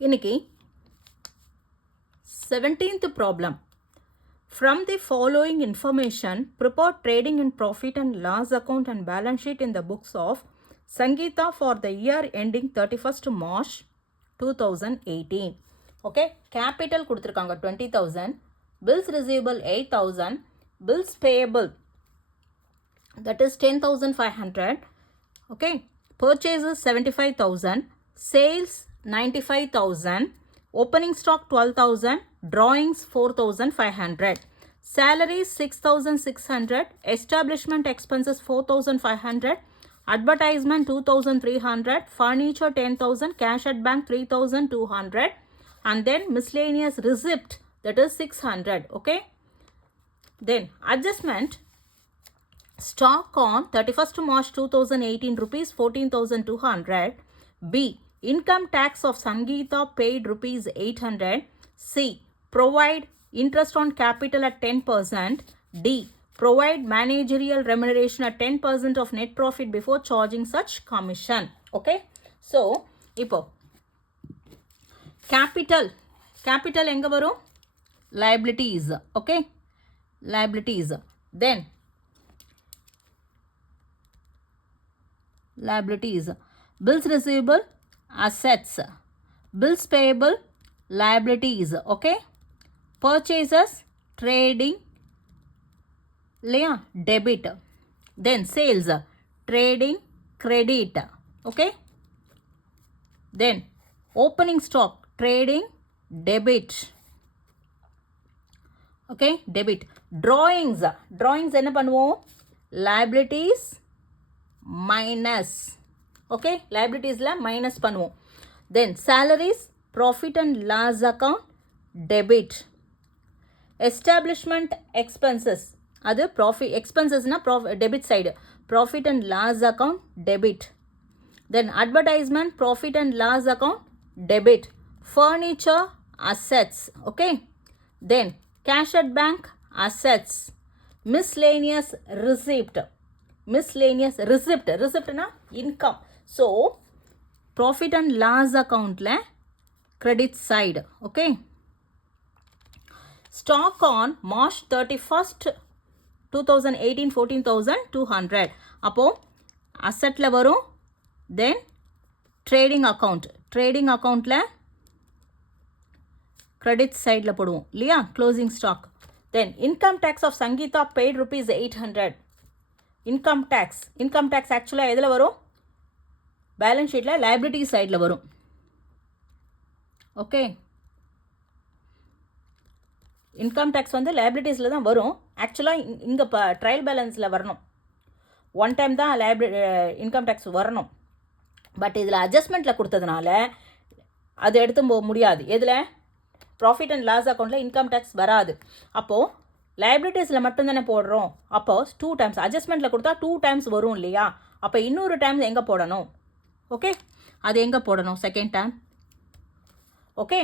இன்னைக்கு 17th problem. From the following information, prepare trading and profit and loss account and balance sheet in the books of Sangeeta for the year ending 31st March 2018. Okay, capital கொடுத்திருக்காங்க 20,000, bills receivable 8,000, bills payable that is 10,500. Okay, purchases 75,000, sales 95,000, opening stock 12,000, drawings 4,500, salaries 6,600, establishment expenses 4,500, advertisement 2,300, furniture 10,000, cash at bank 3,200, and then miscellaneous receipt that is 600. Okay, then adjustment stock on 31st March 2018 rupees 14,200. B. Income tax of Sangeeta paid rupees 800. C. Provide interest on capital at 10%. D. Provide managerial remuneration at 10% of net profit before charging such commission. Okay. So, இப்போ capital எங்க வரும்? Liabilities. Okay. Liabilities. Then liabilities, bills receivable, assets, bills payable, liabilities. Okay, purchases, trading, debit, then sales, trading, credit. Okay, then opening stock, trading, debit. Okay, debit. drawings என்ன பண்ணுவோம்? liabilities minus. Okay, liabilities la minus பண்ணுவோம். Then salaries, profit and loss account, debit. Establishment expenses, அது profit expenses na debit side, profit and loss account, debit. Then advertisement, profit and loss account, debit. Furniture, assets. Okay, then cash at bank, assets. Miscellaneous receipt na income. So profit and loss account la credit side. Okay, stock on March 31st 2018 14,200. அப்போ asset la வரும். Then trading account la credit side la போடுவோம் இல்லையா? closing stock. Then income tax of Sangeeta paid rupees 800. income tax actually எதில் வரும்? Balance ஷீட்டில் liability சைடில் வரும். Okay, income tax வந்து liabilitiesல தான் வரும். ஆக்சுவலாக இங்கே இப்போ ட்ரையல் பேலன்ஸில் வரணும். ஒன் டைம் தான் இன்கம் டேக்ஸ் வரணும். பட் இதில் அட்ஜஸ்ட்மெண்ட்டில் கொடுத்ததுனால அது எடுத்து போக முடியாது. எதில்? ப்ராஃபிட் அண்ட் லாஸ் அக்கௌண்ட்டில் இன்கம் டேக்ஸ் வராது. அப்போது லைபிலிட்டிஸில் மட்டும்தானே போடுறோம். அப்போ 2 டைம்ஸ் அட்ஜஸ்ட்மெண்ட்டில் கொடுத்தா 2 டைம்ஸ் வரும் இல்லையா? அப்போ இன்னொரு டைம்ஸ் எங்கே போடணும்? ஓகே, அது எங்கே போடணும்? Second time. Okay,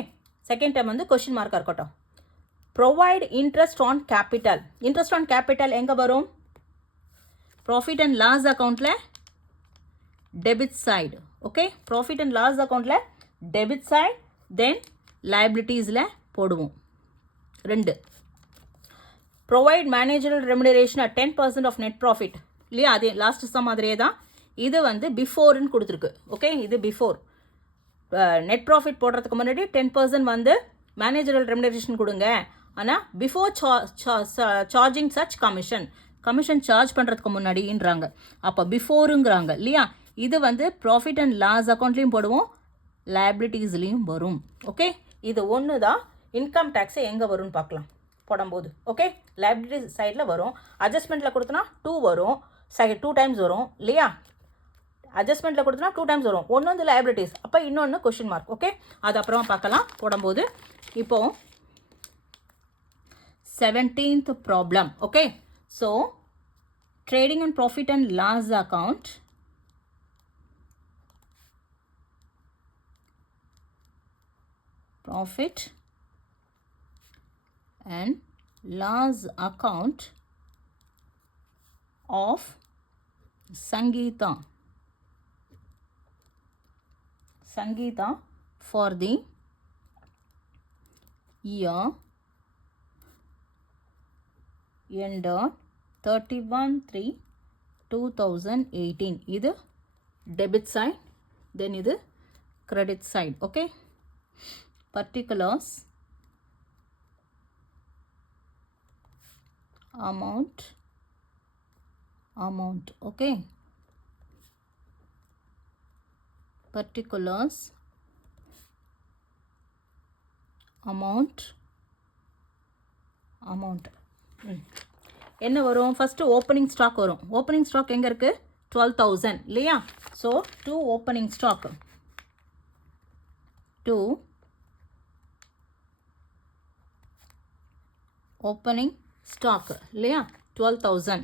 second time வந்து கொஷின் மார்க்காக இருக்கட்டும். ப்ரொவைட் இன்ட்ரெஸ்ட் ஆன் கேபிட்டல் எங்கே வரும்? ப்ராஃபிட் அண்ட் லாஸ் அக்கௌண்ட்டில் debit side. Okay, profit and loss அக்கௌண்ட்டில் டெபிட் சைடு. தென் லைபிலிட்டிஸில் போடுவோம். 2. Provide managerial remuneration at 10% of net profit இல்லையா? அதே லாஸ்ட் சம் மாதிரியே தான். இது வந்து பிஃபோர்னு கொடுத்துருக்கு. ஓகே, இது பிஃபோர். நெட் ப்ராஃபிட் போடுறதுக்கு முன்னாடி 10% வந்து மேனேஜரல் ரெமுனரேஷன் கொடுங்க. ஆனால் before charging such commission charge பண்ணுறதுக்கு முன்னாடின்றாங்க. அப்போ பிஃபோருங்கிறாங்க இல்லையா? இது வந்து ப்ராஃபிட் அண்ட் லாஸ் அக்கௌண்ட்லேயும் போடுவோம், லைபிலிட்டிஸ்லேயும் வரும். ஓகே, இது ஒன்று தான். இன்கம் டேக்ஸை எங்கே வரும்னு பார்க்கலாம் போடும்போது. ஓகே, லைபிலிட்டி சைடில் வரும். அட்ஜஸ்ட்மெண்ட்டில் கொடுத்தனா 2 வரும், 2 டைம்ஸ் வரும் இல்லையா? அட்ஜஸ்ட்மெண்ட்டில் கொடுத்தனா 2 டைம்ஸ் வரும். ஒன்று வந்து லைபிலிட்டிஸ், அப்போ இன்னொன்று கொஷின் மார்க். ஓகே, அது அப்புறமா பார்க்கலாம் போடும்போது. இப்போ 17th problem. Okay, so trading and profit and loss account. Profit and loss account of Sangeeta for the year ended 31/3/2018. இது debit side, then இது credit side. Okay, particulars amount. Okay, particulars amount. என்ன வரும்? First opening stock வரும். Opening stock எங்கே இருக்குது? 12,000 இல்லையா? So to opening stock, to opening stock இல்லையா? 12,000.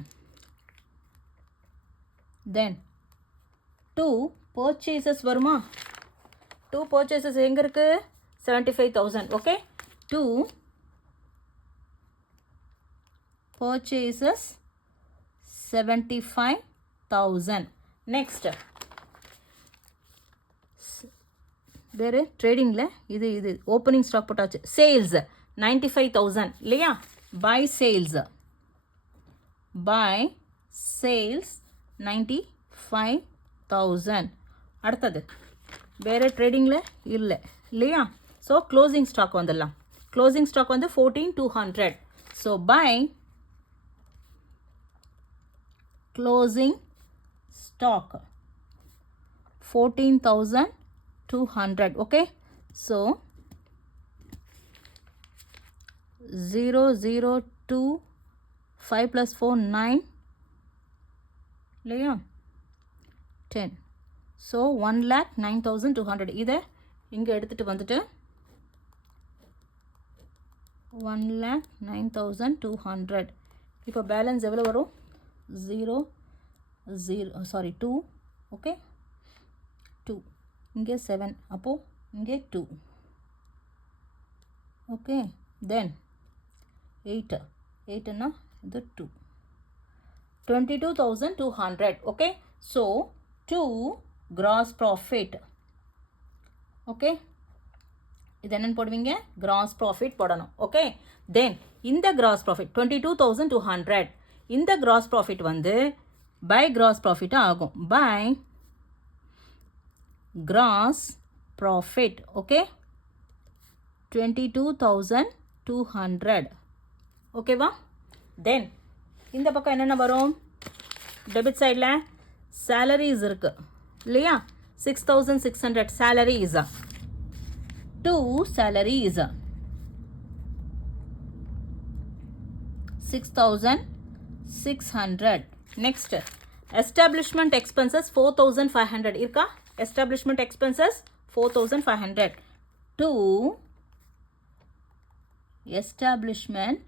Then to purchases வருமா? டூ பர்ச்சேசஸ் எங்கே இருக்குது? 75,000. Okay, two purchases 75,000. next வேறு ட்ரேடிங்கில் இது ஓப்பனிங் ஸ்டாக் போட்டாச்சு. சேல்ஸ் 95,000 இல்லையா? By sales 95,000. அடுத்தது வேறு ட்ரேடிங்கில் இல்லை இல்லையா? ஸோ க்ளோசிங் ஸ்டாக் வந்துடலாம். க்ளோசிங் ஸ்டாக் வந்து 14,200. So by closing stock 14,200. okay, so 002 5 plus 4 9 இல்லையா? 10. so 1,09,200. இதை இங்கே எடுத்துகிட்டு வந்துட்டு 1,09,200. இப்போ பேலன்ஸ் எவ்வளோ வரும்? 2. ஓகே, 2 இங்கே 7, அப்போது இங்கே 2. ஓகே, தென் 8ன்னா இது 2. 22,200. Okay, so 2 gross profit. Okay, இது என்னென்னு போடுவீங்க? gross profit போடணும். ஓகே, தென் இந்த gross profit 22,200. இந்த gross profit வந்து பை gross profit ஆகும். By gross profit. ஓகே, 22,200. ஓகேவா? தென் இந்த பக்கம் என்னென்ன வரும்? டெபிட் சைடில் சேலரிஸ் இருக்குது இல்லையா? 6,600 salaries. 2 salaries 6,600. next establishment expenses 4,500 இருக்கா? establishment expenses 4,500. 2 establishment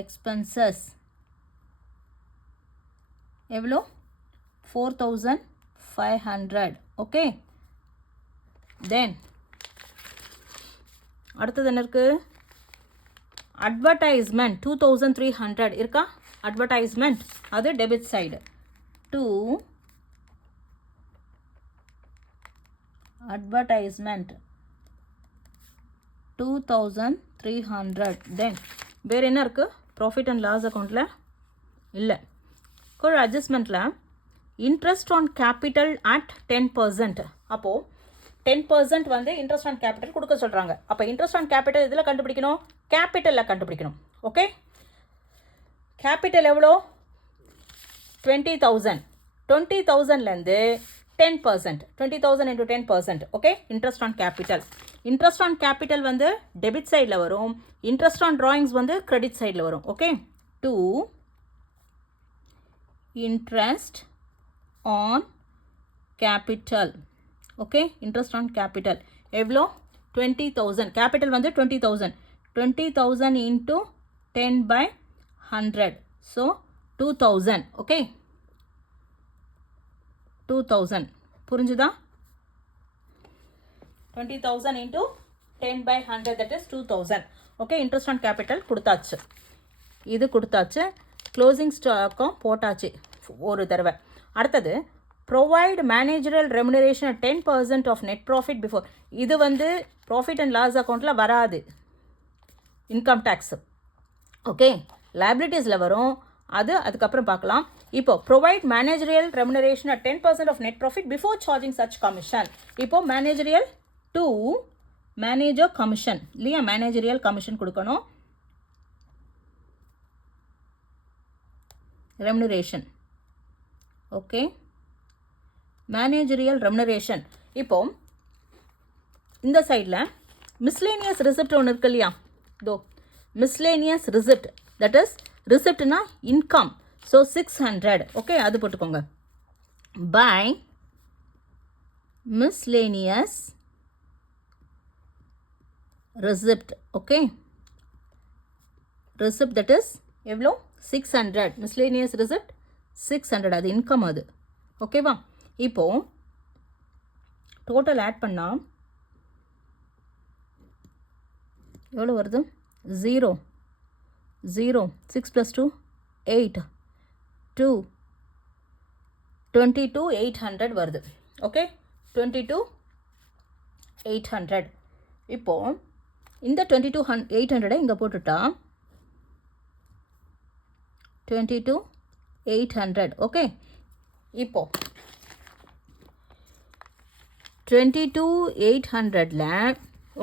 expenses எவ்வளோ? 4,500. ஓகே, தென் அடுத்தது என்ன இருக்குது? அட்வர்டைஸ்மெண்ட் 2,300 இருக்கா? அட்வர்டைஸ்மெண்ட் அது டெபிட் சைடு. 2 அட்வர்டைஸ்மெண்ட் 2,300. தென் வேறு என்ன இருக்குது? ப்ராஃபிட் அண்ட் லாஸ் அக்கௌண்ட்டில் இல்லை. ஒரு அட்ஜஸ்ட்மெண்ட்டில் இன்ட்ரெஸ்ட் ஆன் கேபிட்டல் அட் 10%. அப்போது 10% வந்து இன்ட்ரெஸ்ட் ஆன் கேபிட்டல் கொடுக்க சொல்கிறாங்க. அப்போ இன்ட்ரெஸ்ட் ஆன் கேபிட்டல் இதில் கண்டுபிடிக்கணும், கேபிட்டலில் கண்டுபிடிக்கணும். ஓகே, கேபிட்டல் எவ்வளோ? 20,000. 20,000லேருந்து 10%, 20,000 into 10%. Okay, interest on capital. Interest on capital வந்து டெபிட் சைடில் வரும், இன்ட்ரெஸ்ட் ஆன் ட்ராயிங்ஸ் வந்து கிரெடிட் சைடில் வரும். Okay, 2 interest on capital. Okay, interest on capital எவ்வளோ? 20,000. கேபிட்டல் வந்து 20,000. 20,000 into 10/100. ஸோ 2,000. ஓகே, 2,000 புரிஞ்சுதா? 20,000 into 10/100, that is 2,000. Okay, interest on capital கொடுத்தாச்சு, இது கொடுத்தாச்சு. க்ளோசிங் ஸ்டாக்கும் போட்டாச்சு ஒரு தடவை. அடுத்தது provide managerial remuneration at 10% of net profit before. இது வந்து ப்ராஃபிட் அண்ட் லாஸ் அக்கௌண்ட்டில் வராது இன்கம் டேக்ஸு. ஓகே, லைபிலிட்டிஸில் வரும், அது அதுக்கப்புறம் பார்க்கலாம். இப்போ provide managerial remuneration at 10% of net profit before charging such commission. இப்போ மேனேஜரியல் டு மேனேஜர் கமிஷன் இல்லையா, மேனேஜரியல் கமிஷன் கொடுக்கணும். Remuneration, okay, managerial remuneration. இப்போ இந்த சைடில் மிஸ்லேனியஸ் ரிசிப்ட் ஒன்று இருக்கு இல்லையா, தோ மிஸ்லேனியஸ் ரிசிப்ட், தட் இஸ் ரிசிப்ட்னா இன்கம். ஸோ 600, ஓகே, அது போட்டுக்கோங்க. By miscellaneous receipt, okay, receipt that is எவ்வளோ 600, மிஸ்லேனியஸ் ரிசிப்ட் 600, அது இன்கம் அது, ஓகேவா. இப்போ டோட்டல் ஆட் பண்ணால் எவ்வளோ வருது, 0 0 6 + 2 8 2 22,800 வருது. ஓகே, 22,800. இப்போ இந்த 22,800 இங்கே போட்டுட்டா 22,800. ஓகே, இப்போ 22,800ல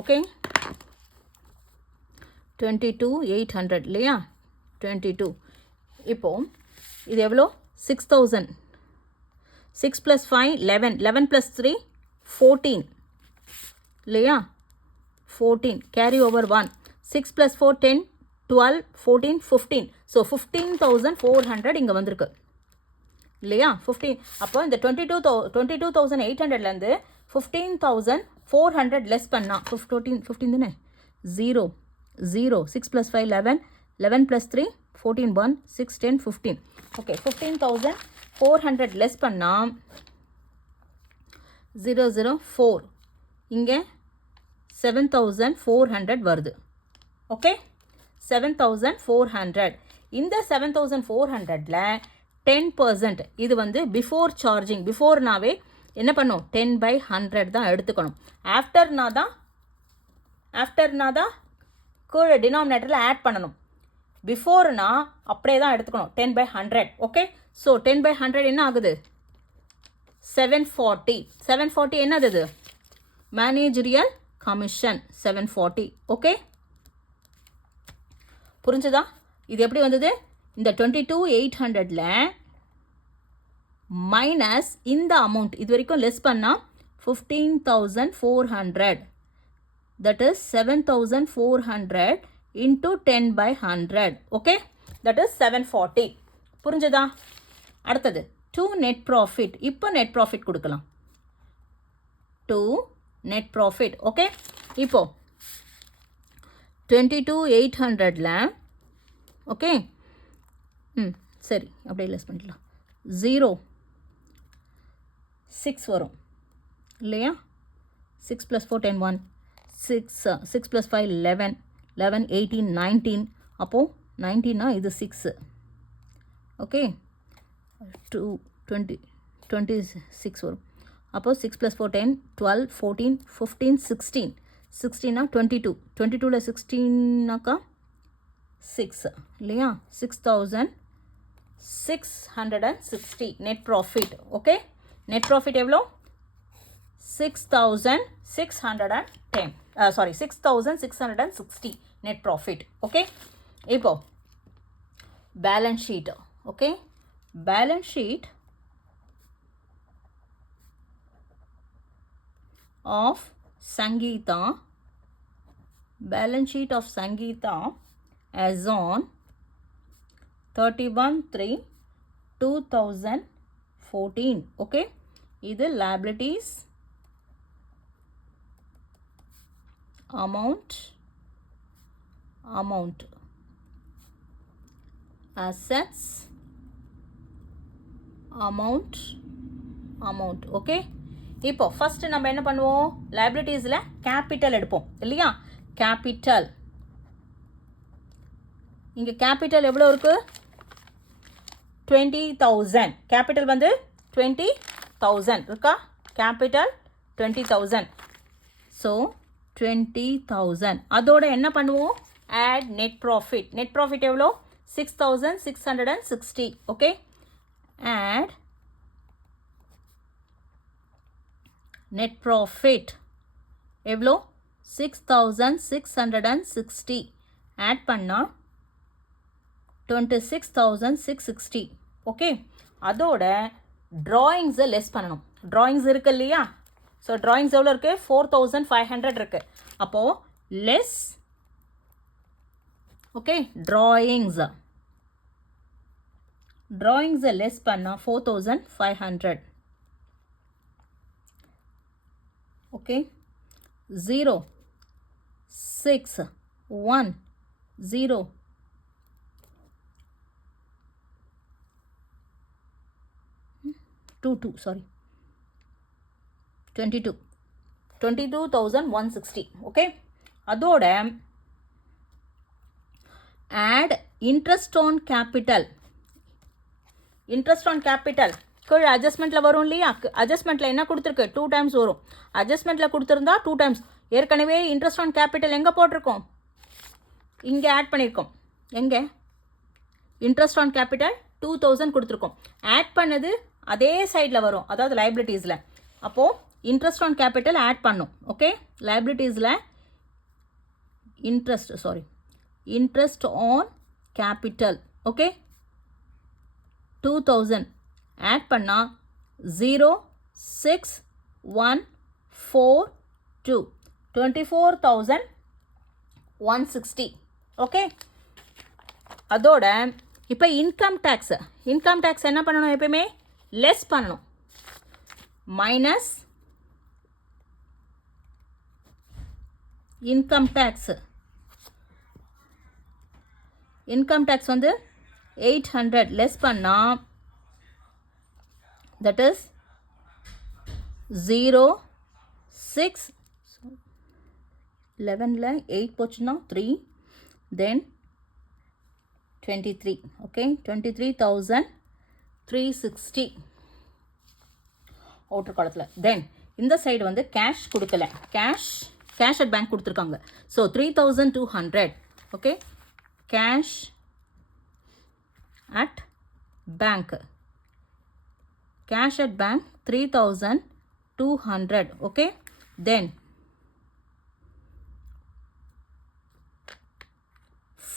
ஓகே 22,800 இல்லையா, 22. இப்போ இது எவ்வளோ 6,000. 6 + 5 11, 11 + 3 14 இல்லையா, 14 கேரி ஓவர் 1, 6 + 4 10 12 14 15. ஸோ 15,400 இங்கே வந்திருக்கு இல்லையா, 15. அப்போ இந்த 22,800லேருந்து 15,400 லெஸ் பண்ணால் 15 தானே, 0 0 6 + 5 11 11 + 3 14 1 6 10 15. ஓகே, 15,400 லெஸ் பண்ணால் 004, இங்கே 7,400 வருது. ஓகே, 7,400. இந்த 7,400ல 10%, இது வந்து பிஃபோர் சார்ஜிங். பிஃபோர்னாவே என்ன பண்ணும், 10/100 தான் எடுத்துக்கணும். ஆஃப்டர்னா தான் கீழே டினாமினேட்டரில் ஆட் பண்ணணும். பிஃபோர்னா அப்படியே தான் எடுத்துக்கணும், 10/100. ஓகே, ஸோ 10/100 என்ன ஆகுது, 740. 740 என்னது, இது மேனேஜரியல் கமிஷன் 740. ஓகே, புரிஞ்சுதா? இது எப்படி வந்தது, இந்த 22,800ல மைனஸ் இந்த அமௌண்ட் இது வரைக்கும் லெஸ் பண்ணால் 15,400, that is 7,400 into 10/100. Okay, that is 740. புரிஞ்சுதா? அடுத்தது to net profit. இப்போ net profit கொடுக்கலாம், to net profit. ஓகே, இப்போ 22,800ல ஓகே, சரி அப்படியே லெஸ் பண்ணிக்கலாம், 0 6 வரும் இல்லையா, 6 + 4 10 1 6 + 5 11 11 18 19. அப்போது 19னா இது 6. ஓகே, 26 வரும். அப்போது 6 + 4 10 12 14 15 16 16னா 22. 22ல 16னாக்கா 6 இல்லையா, 6,660 net profit. Okay, net profit எவ்வளோ, 6,610, சாரி 6,660 நெட் ப்ராஃபிட். ஓகே, இப்போ balance sheet. Okay, balance sheet of Sangeetha, balance sheet of Sangeeta as on 31/3/2014. okay, இது liabilities amount assets amount. okay, இப்போ ஃபர்ஸ்ட் நம்ம என்ன பண்ணுவோம், liabilitiesல கேபிட்டல் எடுப்போம் இல்லையா, கேபிட்டல். இங்கே கேபிட்டல் எவ்வளோ இருக்குது, 20,000. கேபிட்டல் வந்து 20,000. 20,000 இருக்கா, கேபிட்டல் 20,000. ஸோ 20,000. அதோட என்ன பண்ணுவோம், add net profit. net profit எவ்வளோ, 6,660. ஓகே, add net profit எவ்வளோ, 6,660. ஆட் பண்ணால் 26,660. ஓகே, அதோட ட்ராயிங்ஸை லெஸ் பண்ணணும். ட்ராயிங்ஸ் இருக்கு இல்லையா, ஸோ ட்ராயிங்ஸ் எவ்வளோ இருக்குது, 4,500 இருக்குது. அப்போது லெஸ், ஓகே, ட்ராயிங்ஸை லெஸ் பண்ணால் 4,500. Okay, 0 6 1 0 2 sorry 22,160. ஓகே, அதோட add interest on capital. interest on capital கீழே அட்ஜஸ்ட்மெண்ட்டில் வரும் இல்லையா, அட்ஜஸ்ட்மெண்ட்டில் என்ன கொடுத்துருக்கு, 2 times வரும். அட்ஜஸ்ட்மெண்ட்டில் கொடுத்துருந்தா 2 times. ஏற்கனவே இன்ட்ரெஸ்ட் ஆன் கேபிட்டல் எங்கே போட்டிருக்கோம், இங்கே ஆட் பண்ணியிருக்கோம். எங்கே, இன்ட்ரெஸ்ட் ஆன் கேபிட்டல் 2,000 கொடுத்துருக்கோம். ஆட் பண்ணது அதே சைடில் வரும், அதாவது லைபிலிட்டிஸில். அப்போது இன்ட்ரெஸ்ட் ஆன் கேபிட்டல் ஆட் பண்ணும். ஓகே, லைபிலிட்டிஸில் interest on capital, okay, 2,000 add பண்ணால் 0,6,1,4,2 24,160. ஓகே, அதோட இப்போ இன்கம் டேக்ஸ் என்ன பண்ணணும், எப்பயுமே லெஸ் பண்ணணும். மைனஸ் இன்கம் டேக்ஸ் வந்து 800 லெஸ் பண்ணால் that is 0 6 11ல 8 போச்சுன்னா 3 then 23. ஓகே, 23,360 அவுட்டர் காலத்தில். தென் இந்த சைடு வந்து கேஷ் கொடுக்கல, கேஷ் அட் பேங்க் கொடுத்துருக்காங்க. So 3,200. Okay, cash at bank, cash at bank 3,200. okay, then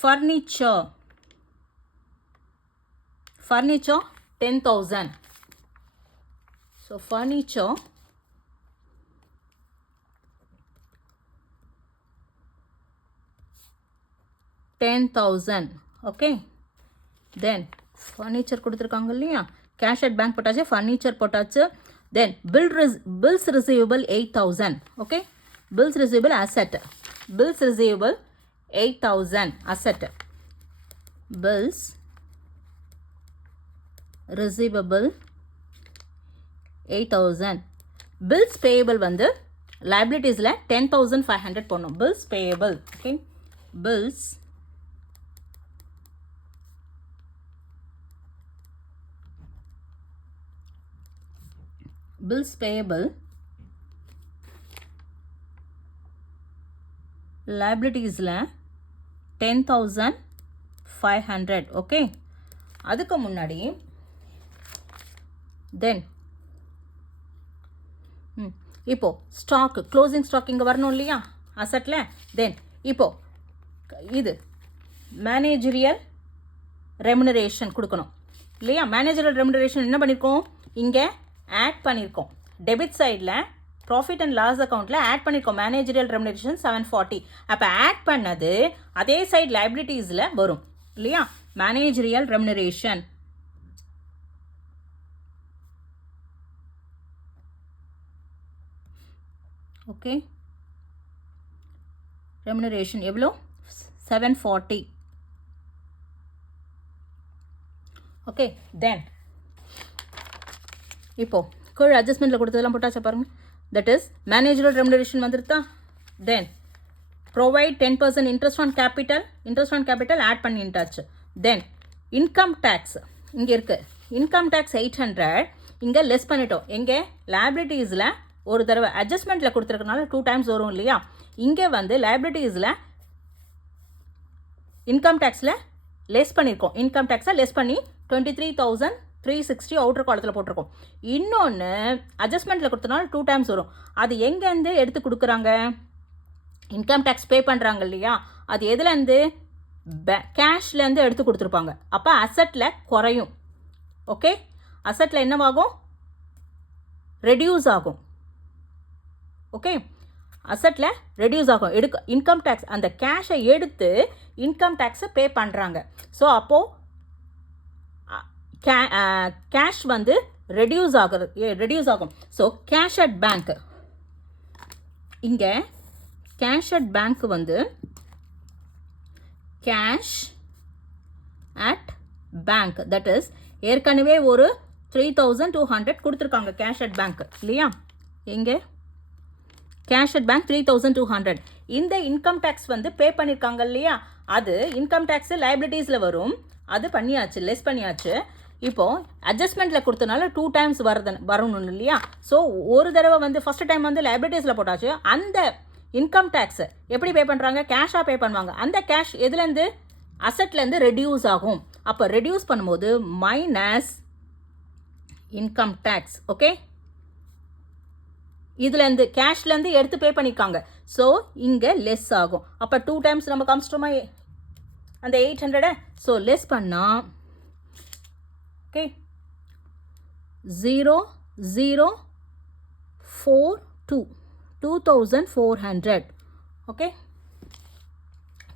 furniture 10,000. so furniture 10,000. okay, then furniture கொடுத்துருக்காங்க இல்லையா, கேஷ் அட் பேங்க் போட்டாச்சு, ஃபர்னிச்சர் போட்டாச்சு. Then bills receivable 8,000. Okay, bills receivable asset, 8,000 asset. Bills receivable 8,000. Bills payable வந்து லைபிலிட்டிஸில் 10,500 போடணும். Bills payable, okay, bills payable liabilitiesல 10,500. Okay, அதுக்கு முன்னாடி தென் இப்போ ஸ்டாக், க்ளோசிங் ஸ்டாக் இங்கே வரணும் இல்லையா அசட்டில். தென் இப்போ இது மேனேஜரியல் ரெமுனரேஷன் கொடுக்கணும் இல்லையா. மேனேஜரியல் ரெமுனரேஷன் என்ன பண்ணியிருக்கோம், இங்கே ஆட் பண்ணியிருக்கோம். டெபிட் சைடில் ப்ராஃபிட் அண்ட் லாஸ் அக்கௌண்ட்டில் ஆட் பண்ணியிருக்கோம் மேனேஜரியல் ரெமுனரேஷன் 740. அப்போ ஆட் பண்ணது அதே சைடு லைபிலிட்டிஸில் வரும் இல்லையா, மேனேஜரியல் ரெமுனரேஷன். ஓகே, ரெமுனரேஷன் எவ்வளோ, 740. ஓகே, தென் இப்போது கீழே அட்ஜஸ்ட்மெண்ட்டில் கொடுத்ததெல்லாம் போட்டாச்சா பாருங்கள். தட் இஸ் மேனேஜரல் ரெமுனரேஷன் வந்துருத்தா. Then provide 10% interest on capital add பண்ணிட்டாச்சு. தென் இன்கம் டேக்ஸ் இங்கே இருக்குது, இன்கம் டேக்ஸ் 800. இங்கே லெஸ் பண்ணிட்டோம். எங்கே லைபிலிட்டிஸில் ஒரு தடவை அட்ஜஸ்ட்மெண்ட்டில் கொடுத்துருக்கனால 2 டைம்ஸ் வரும் இல்லையா. இங்கே வந்து லைபிலிட்டிஸில் இன்கம் டேக்ஸில் லெஸ் பண்ணியிருக்கோம். இன்கம் டேக்ஸை லெஸ் பண்ணி 23,360 அவுட்டர் காலத்தில் போட்டிருக்கோம். இன்னொன்று அட்ஜஸ்ட்மெண்ட்டில் கொடுத்தனால 2 டைம்ஸ் வரும். அது எங்கேருந்து எடுத்து கொடுக்குறாங்க? இன்கம் டேக்ஸ் பே பண்ணுறாங்க இல்லையா, அது எதுலேருந்து? கேஷ்லேருந்து எடுத்து கொடுத்துருப்பாங்க. அப்போ அசட்டில் குறையும். ஓகே, அசட்டில் என்னவாகும்? ரெடியூஸ் ஆகும். ஓகே, அசட்டில் ரெடியூஸ் ஆகும். இன்கம் டேக்ஸ் அந்த கேஷை எடுத்து இன்கம் டேக்ஸை பே பண்ணுறாங்க. ஸோ அப்போது கேஷ் வந்து ரெடியூஸ் ஆகும். ஸோ கேஷ் அட் பேங்க், இங்கே கேஷ் அட் பேங்க் வந்து cash at bank, that is ஏற்கனவே ஒரு 3,200 கொடுத்துருக்காங்க கேஷ் அட் பேங்க் இல்லையா. எங்கே கேஷ் அட் பேங்க் 3,200. இந்த இன்கம் டேக்ஸ் வந்து பே பண்ணியிருக்காங்க இல்லையா, அது இன்கம் டேக்ஸு லைபிலிட்டிஸில் வரும். அது பண்ணியாச்சு, லெஸ் பண்ணியாச்சு. இப்போது அட்ஜஸ்ட்மெண்ட்டில் கொடுத்தனால 2 டைம்ஸ் வரணும் இல்லையா. ஸோ ஒரு தடவை வந்து ஃபஸ்ட்டு டைம் வந்து லைபிலிட்டிஸில் போட்டாச்சு. அந்த இன்கம் டேக்ஸை எப்படி பே பண்ணுறாங்க? கேஷாக பே பண்ணுவாங்க. அந்த கேஷ் எதுலேருந்து? அசட்லேருந்து ரெடியூஸ் ஆகும். அப்போ ரெடியூஸ் பண்ணும்போது மைனஸ் இன்கம் டேக்ஸ். ஓகே, இதுலேருந்து கேஷ்லேருந்து எடுத்து பே பண்ணியிருக்காங்க. ஸோ இங்கே லெஸ் ஆகும். அப்போ 2 டைம்ஸ் நம்ம காமிச்சிட்டோமா அந்த 800. ஸோ லெஸ் பண்ணால் ஓகே 0,042 2,400. ஓகே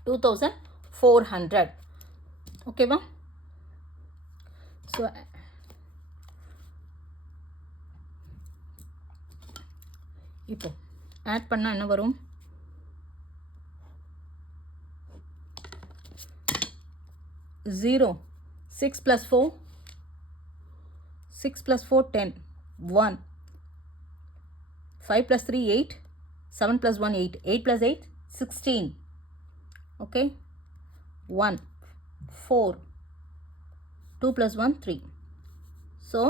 2,400. ஓகேவா? ஸோ இப்போ ஆட் பண்ணால் என்ன வரும்? 0 6 + 4 6 + 4 10 1 5 + 3 8 7 + 1 8 8 + 8 16. okay 1 4 2 + 1 3. so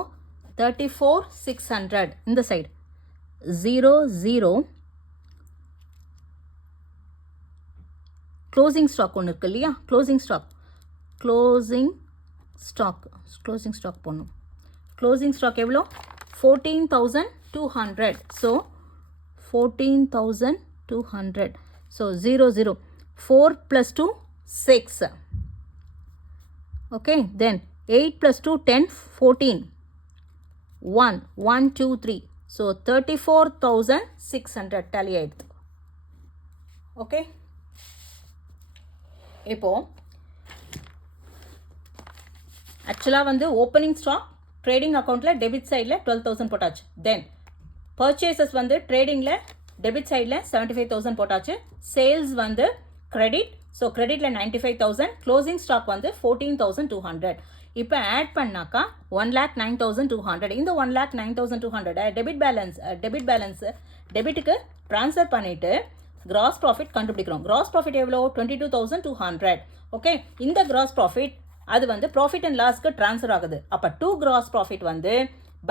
34,600 in the side. 0 0 closing stock ஒன்று இருக்கு இல்லையா, closing stock போடணும். closing stock எவ்வளோ? 14,200. so 14,200. so 0 0 4 + 2 6. okay, then 8 + 2 10 14 1 1 2 3. so 34,600 tally ஆயிடுது. ஓகே, இப்போ ஆக்சுவலாக வந்து ஓப்பனிங் ஸ்டாக் ட்ரேடிங் அக்கௌண்ட்டில் டெபிட் சைடில் 12,000 போட்டாச்சு. தென் பர்ச்சேசஸ் வந்து ட்ரேடிங்கில் டெபிட் சைடில் 75,000 போட்டாச்சு. சேல்ஸ் வந்து கிரெடிட், ஸோ கிரெடிட்டில் 95,000. க்ளோசிங் ஸ்டாக் வந்து 14,200. இப்போ ஆட் பண்ணாக்கா 1,09,200. இந்த 1,09,200 டெபிட்டுக்கு ட்ரான்ஸ்ஃபர் பண்ணிவிட்டு கிராஸ் ப்ராஃபிட் கண்டுபிடிக்கிறோம். கிராஸ் ப்ராஃபிட் எவ்வளோ? 22,200. ஓகே, இந்த கிராஸ் ப்ராஃபிட் அது வந்து ப்ராஃபிட் அண்ட் லாஸ்க்கு ட்ரான்ஸ்ஃபர் ஆகுது. அப்போ 2 கிராஸ் ப்ராஃபிட் வந்து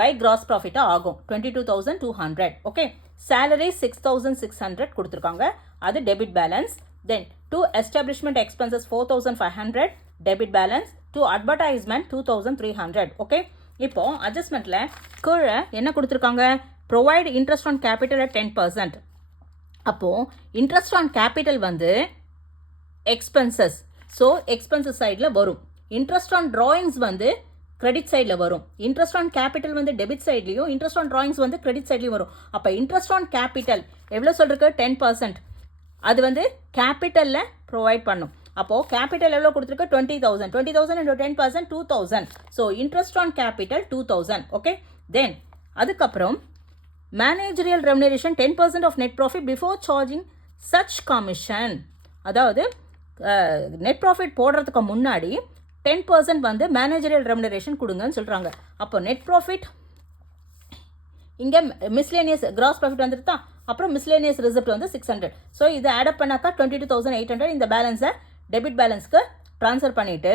பை கிராஸ் ப்ராஃபிட்டாக ஆகும் 22,200. ஓகே, சேலரி 6,600 கொடுத்துருக்காங்க, அது டெபிட் பேலன்ஸ். தென் 2 establishment expenses 4,500 debit balance. 2 advertisement 2,300. Okay, இப்போ அட்ஜஸ்ட்மெண்ட்டில் கீழே என்ன கொடுத்துருக்காங்க? Provide interest on capital at 10%. அப்போது இன்ட்ரெஸ்ட் ஆன் கேபிட்டல் வந்து எக்ஸ்பென்சஸ், ஸோ எக்ஸ்பென்சஸ் சைடில் வரும். இன்ட்ரெஸ்ட் ஆன் ட்ராயிங்ஸ் வந்து கிரெடிட் சைடில் வரும். இன்ட்ரெஸ்ட் ஆன் கேபிட்டல் வந்து டெபிட் சைட்லையும், இன்ட்ரெஸ்ட் ஆன் ட்ராயிங்ஸ் வந்து கிரெடிட் சைட்லையும் வரும். அப்போ இன்ட்ரெஸ்ட் ஆன் கேபிட்டல் எவ்வளோ சொல்லிருக்கு? 10%. அது வந்து கேபிட்டலில் ப்ரொவைட் பண்ணும். அப்போது கேபிட்டல் எவ்வளோ கொடுத்துருக்கு? 20,000. 20,000 into 10% 2,000. So interest on capital 2,000. Okay, then அதுக்கப்புறம் managerial remuneration 10% of net profit before charging such commission. அதாவது நெட் ப்ராஃபிட் போடுறதுக்கு முன்னாடி 10% வந்து மேனேஜரியல் ரெமுனரேஷன் கொடுங்கன்னு சொல்கிறாங்க. அப்போ நெட் ப்ராஃபிட் இங்கே மிஸ்லேனியஸ் கிராஸ் ப்ராஃபிட் வந்துட்டு தான், அப்புறம் மிஸ்லேனியஸ் ரிசிப்ட் வந்து 600. ஸோ இது ஆடப் பண்ணாக்கா 22,800. இந்த பேலன்ஸை டெபிட் பேலன்ஸ்க்கு ட்ரான்ஸ்ஃபர் பண்ணிவிட்டு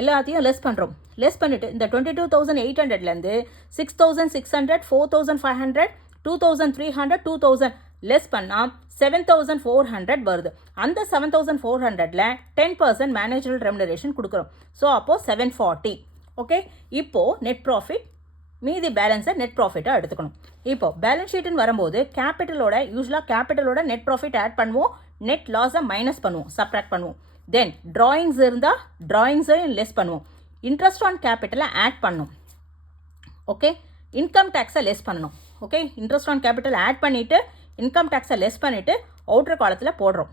எல்லாத்தையும் லெஸ் பண்ணுறோம். லெஸ் பண்ணிவிட்டு இந்த 22,800லேருந்து 6,600, 4,500, 2,300, 2,000 லெஸ் பண்ணால் 7,400 வருது. அந்த 7,400ல் 10% மேனேஜரல் ரெமுனரேஷன் கொடுக்குறோம். ஸோ அப்போது 740. ஓகே, இப்போது நெட் ப்ராஃபிட் மீதி பேலன்ஸை நெட் ப்ராஃபிட்டாக எடுத்துக்கணும். இப்போது பேலன்ஸ் ஷீட்டுன்னு வரும்போது யூஸ்வலாக கேபிட்டலோட நெட் ப்ராஃபிட் ஆட் பண்ணுவோம், நெட் லாஸை மைனஸ் பண்ணுவோம், சப்ராக்ட் பண்ணுவோம். தென் ட்ராயிங்ஸ் இருந்தால் ட்ராயிங்ஸையும் லெஸ் பண்ணுவோம். இன்ட்ரெஸ்ட் ஆன் கேபிட்டலை ஆட் பண்ணணும். ஓகே, இன்கம் டேக்ஸை லெஸ் பண்ணணும். Okay, interest on capital add பண்ணிவிட்டு இன்கம் டேக்ஸை லெஸ் பண்ணிவிட்டு அவுட்டர் காலத்தில் போடுறோம்.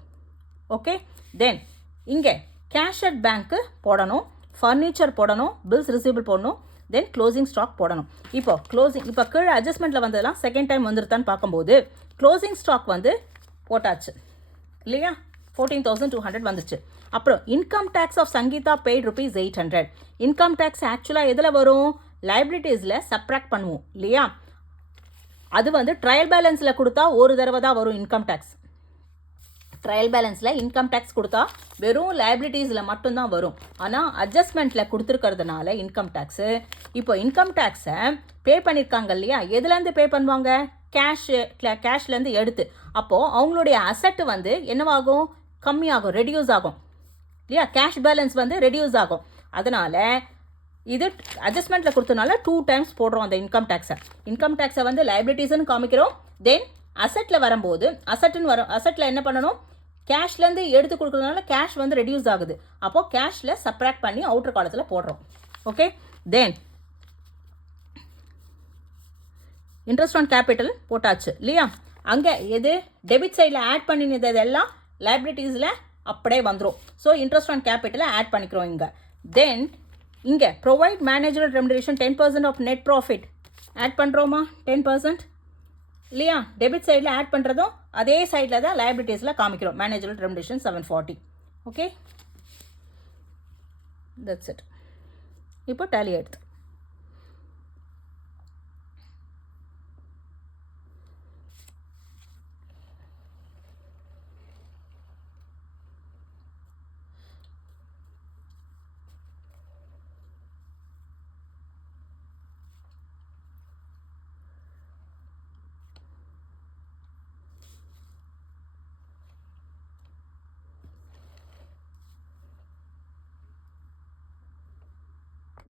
ஓகே, தென் இங்கே கேஷ் அட் பேங்க்கு போடணும், ஃபர்னிச்சர் போடணும், பில்ஸ் ரிசீவபிள் போடணும், தென் க்ளோசிங் ஸ்டாக் போடணும். இப்போ கீழே அட்ஜஸ்ட்மெண்ட்டில் வந்ததெல்லாம் செகண்ட் டைம் வந்துருதான்னு பார்க்கும்போது க்ளோசிங் ஸ்டாக் வந்து போட்டாச்சு இல்லையா, 14,200 வந்துச்சு. அப்புறம் income tax of Sangeetha paid ₹800. Income tax ஆக்சுவலாக எதில் வரும், லைபிலிட்டிஸில் சப்ராக்ட் பண்ணுவோம் இல்லையா. அது வந்து ட்ரையல் பேலன்ஸில் கொடுத்தா ஒரு தடவை தான் வரும் இன்கம் டேக்ஸ். ட்ரையல் பேலன்ஸில் இன்கம் டேக்ஸ் கொடுத்தா வெறும் லைபிலிட்டிஸில் மட்டும்தான் வரும். ஆனால் அட்ஜஸ்ட்மெண்ட்டில் கொடுத்துருக்கிறதுனால இன்கம் டேக்ஸு இப்போ இன்கம் டேக்ஸை பே பண்ணியிருக்காங்க இல்லையா, எதுலேருந்து பே பண்ணுவாங்க, கேஷ்லேருந்து எடுத்து. அப்போது அவங்களுடைய அசட்டு வந்து என்னவாகும், கம்மியாகும், ரெடியூஸ் ஆகும் இல்லையா, கேஷ் பேலன்ஸ் வந்து ரெடியூஸ் ஆகும். அதனால் இது அட்ஜஸ்ட்மெண்ட்டில் கொடுத்தனால 2 times போடுறோம் அந்த இன்கம் டேக்ஸை வந்து லைபிலிட்டிஸ்ன்னு காமிக்கிறோம். தென் அசட்டில் வரும்போது அசட்டில் என்ன பண்ணணும், கேஷ்லேருந்து எடுத்து கொடுக்குறதுனால கேஷ் வந்து ரெடியூஸ் ஆகுது. அப்போது கேஷில் சப்ராக்ட் பண்ணி அவுட்டர் காலத்தில் போடுறோம். Okay, then interest on capital போட்டாச்சு இல்லையா. அங்கே எது டெபிட் சைடில் ஆட் பண்ணினது எல்லாம் லைபிலிட்டிஸில் அப்படியே வந்துடும். ஸோ இன்ட்ரெஸ்ட் ஆன் கேபிட்டலை ஆட் பண்ணிக்கிறோம் இங்கே. தென் இங்கே provide managerial remuneration 10% of net profit add பண்ணுறோமா, 10% இல்லையா. டெபிட் சைடில் ஆட் பண்ணுறதும் அதே சைடில் தான் லைபிலிட்டிஸில் காமிக்கிறோம். Managerial remuneration 740. Okay, that's it. இப்போ டேலி எடுத்து